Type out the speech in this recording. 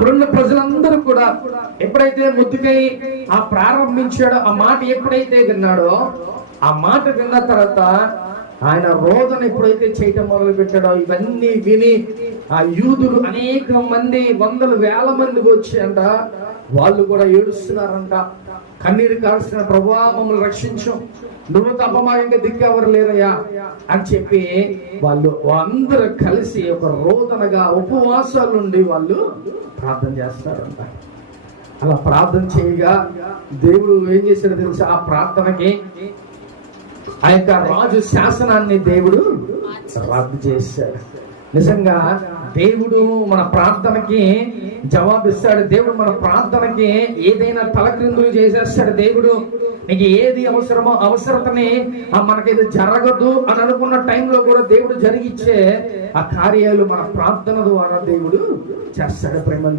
అక్కడున్న ప్రజలందరూ కూడా ఎప్పుడైతే ముద్దుకై ఆ ప్రారంభించాడో, ఆ మాట ఎప్పుడైతే విన్నాడో, ఆ మాట విన్న తర్వాత ఆయన రోదన ఎప్పుడైతే చేయటం మొదలు పెట్టాడో, ఇవన్నీ విని ఆ యూదులు అనేక మంది, వందల వేల మందికి వచ్చాయంట. వాళ్ళు కూడా ఏడుస్తున్నారంట, కన్నీరు కాల్సిన, ప్రభువా మమ్మల్ని రక్షించు, నువ్వు తప్ప మా ఇంకా దిక్కెవరు లేరయ్యా అని చెప్పి వాళ్ళు అందరూ కలిసి ఒక రోదనగా ఉపవాసాల నుండి వాళ్ళు ప్రార్థన చేస్తారంట. అలా ప్రార్థన చేయగా దేవుడు ఏం చేశాడో తెలుసా? ఆ ప్రార్థనకి ఆ యొక్క రాజు శాసనాన్ని దేవుడు రద్దు చేశాడు. నిజంగా దేవుడు మన ప్రార్థనకి జవాబిస్తాడు. దేవుడు మన ప్రార్థనకి ఏదైనా తలక్రిందులు చేసేస్తాడు. దేవుడు నీకు ఏది అవసరమో అవసరతని మనకేది జరగదు అని అనుకున్న టైంలో కూడా దేవుడు జరిగిచ్చే ఆ కార్యాలు మన ప్రార్థన ద్వారా దేవుడు చేస్తాడు. ప్రేమ